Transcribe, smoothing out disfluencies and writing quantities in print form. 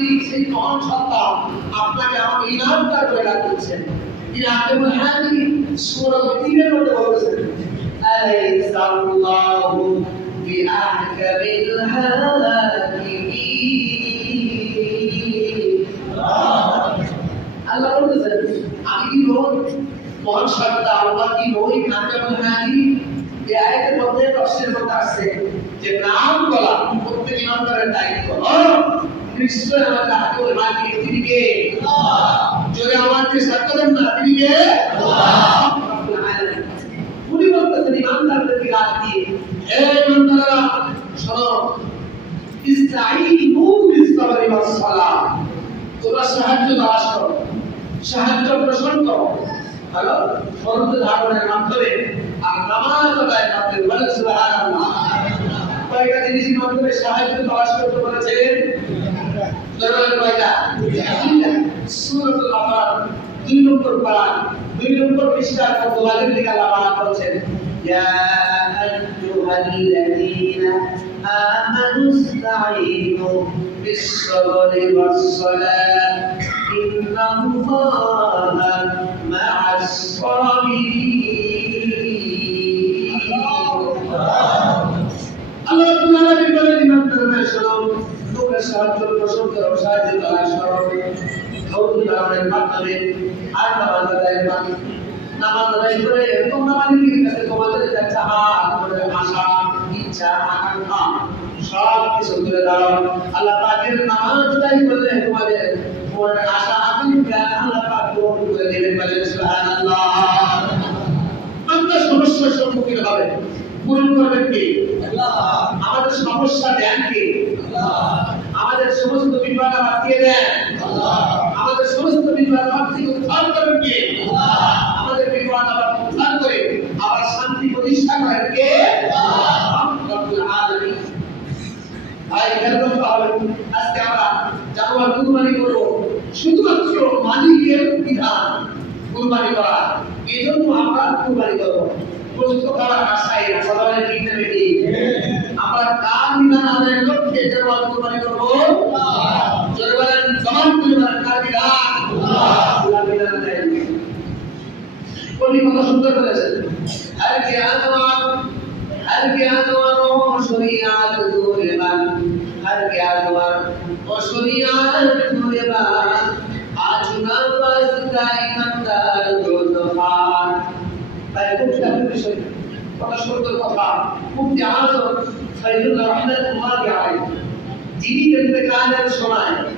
মালিক সেই মহান সত্তা আপনাকে আমাকে ইনামদার করে রাখছেন। ইনামুল হাদি সূরা 3 এর মধ্যে বলেছেন আলাইহিসসালামু বিআহকামিল হাকিমিন। আল্লাহ বলেছেন আমি কি নই মহান সত্তা, আল্লাহ কি নই হাকিমুল হাদি। এই আয়াতের মধ্যে তাফসীরের মধ্যে আছে যে নাম বলা প্রত্যেক ইমানদারের দায়িত্ব। নিশ্চয় আমাদের হাকিমুল হাকিম তিনি কে? আল্লাহ। যদি আমাকে সাক্ষ্য দেন না তিনি কে? আল্লাহ রাব্বুল আলামিন। উনি বলতেছেন ইমানদারদেরকে ডাক দিয়ে, হে ইমানদাররা শোনো, ইসতাঈনু বিস-সাবরি ওয়াস-সালাহ, তোমরা সাহায্য তালাশ করো, সাহায্য প্রসন্ন করো, ভালো ফরজ ধারণের মাধ্যমে আর নামাজ আদায়ের মাধ্যমে। বলে সুবহানাল্লাহ। কয়টা জিনিসের মাধ্যমে সাহায্য তালাশ করতে বলেছেন? দরবারে কয়টা? সূরাতুল বাকারা 2 নম্বর পারা 2 নম্বর পৃষ্ঠার প্রথম দিকে আল্লাহ বলেছেন ইয়া আইয়ুহাল্লাযীনা আমানু ইসতাঈনু বিস-সাবরি ওয়াস-সালাহ ইন্নাল্লাহা মা'আস-সাবিরিন। আল্লাহ রাব্বুল আলামিন বলেন ইমানদাররা শোনো, তোমরা সাহায্য প্রসন্ন করো, সাহায্য তালাশ করো ধৈর্য ধারণের মাধ্যমে আর নামাজ আদায়ের মাধ্যমে। নামাজ আদায় করে তোমরা মালিকের কাছে তোমাদের যা চাহা, তোমাদের আশা, ইচ্ছা, আকাঙ্ক্ষা সব কিছু তুলে দাও। আল্লাহ পাকের নামাজ আদায় করলে তোমাদের আশা আকাঙ্ক্ষা আল্লাহ পাক পূরণ করে দেবেন। বলেন সুবহানাল্লাহ। আমরা সমস্যার সম্মুখীন হবে, পূরণ করবেন কে? আল্লাহ। আমাদের সমস্যা দেন কে? আল্লাহ। আমাদের সমস্ত বিপদ বাঁচিয়ে দেন আল্লাহ। আমাদের সমস্ত বিপদ থেকে উদ্ধার করেন কে? আল্লাহ। আমাদের বিপদ আবার উদ্ধার করে আবার শান্তি প্রতিষ্ঠা করেন কে? আল্লাহ রাব্বুল আলামিন। ভাই এরকম ভাবে আজকে আমরা জানোয়ার কুরবানি করব, শুধুমাত্র মালিকের বিধান কুরবানি করা, এজন্য আমরা কুরবানি করব। প্রস্তুত করার আশায় সবাই ঠিক না বেটি? আমরা কার বিধান আদায়ের লক্ষ্যে জানোয়ার কুরবানি করব? আল্লাহ। জোরে বলেন, জবান খুলে বলেন, কার বিধান? আল্লাহ। আল্লাহ বিধান দেয়। কোন কথা সুন্দর বলেছেন, হর কে আনোয়ার ও শরিয়াত দুরেবান, হর কে আনোয়ার ও শরিয়াত দুরেবান, আজ না বাজতা ইমানদার দোজখান। তাই মুফতি বিষয় কথা সুন্দর কথা। মুফতি আযম সাইয়্যিদুর রহমাতুল্লাহি আলাইহি যিনি ইন্তেকালের সময়